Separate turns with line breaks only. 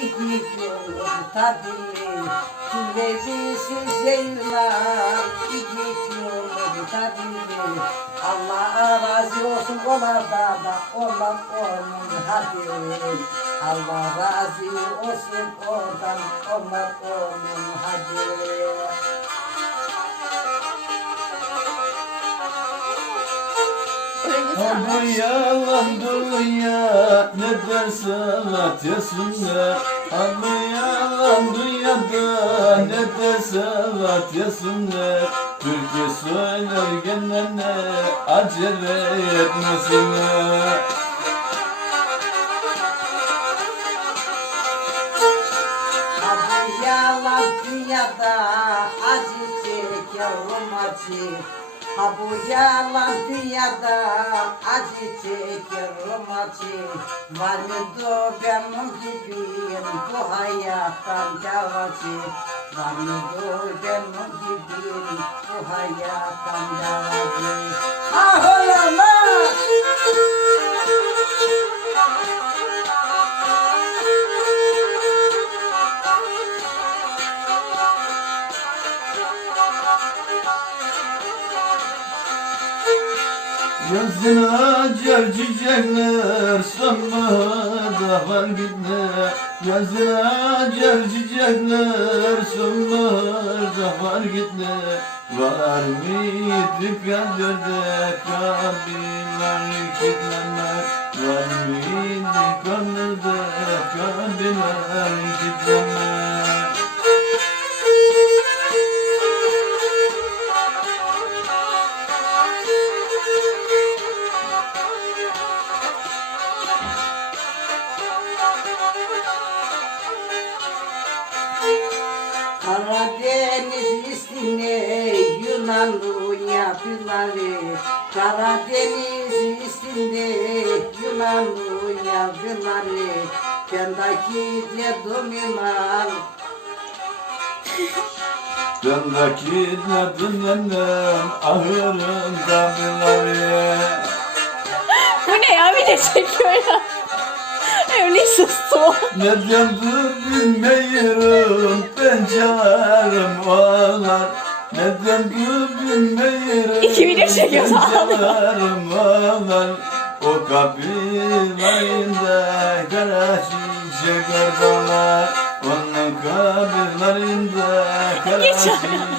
gidiyor tabii Tülevisiz yayılan gidiyor tabii Allah razı olsun onlardan da onlar onun hadi Allah razı olsun oradan onlar onun hadi
Ha bu yalan ne derse yesinler yalan dünyada ne derse yesinler Türkçe söyler gene ne acele etmesinler
yalan dünyada acı çek yavrum acı Ha bu yalan dünyada acı çek yavrum acı Var mıdır benim gibiyim bu hayattan yavacı Var mıdır benim gibiyim bu hayattan yavacı Ah
Yazın acar çiçekler sonbahar var gitme. Yazın acar çiçekler sonbahar var gitme. Var mıydı kaderde kabiler kitlemek
Yunanlı yapıları Karadeniz üstünde Yunanlı yapıları Kendaki de dominan
Döndeki dünyanın ahırın kabileri
Bu ne ya bir de çekiyor ya. Öyle sustu.
Neden bu bilmiyorum ben canım ağlar Neden bu bilmiyorum
İki video
canım ağlar O kabirlerinde kara çiçek oradalar Onun kabirlerinde kara çiçek